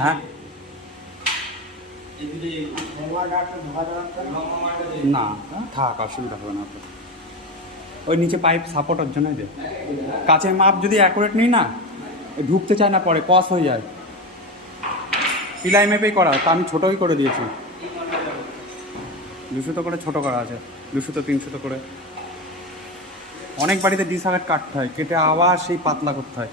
হ্যাঁ না থাক, অসুবিধা হবে না। ওই নিচে পাইপ সাপোর্টের জন্যই দে। কাছের মাপ যদি অ্যাকুরেট নিই না, ঢুকতে চায় না, পরে কস হয়ে যায়। পিলাই মেপেই করা, তা আমি ছোটোই করে দিয়েছি। 200 করে ছোটো করা আছে, 200 300 করে। অনেক বাড়িতে ডিসঅ্যাভয়েড কাটতে হয়, কেটে আবার সেই পাতলা করতে হয়।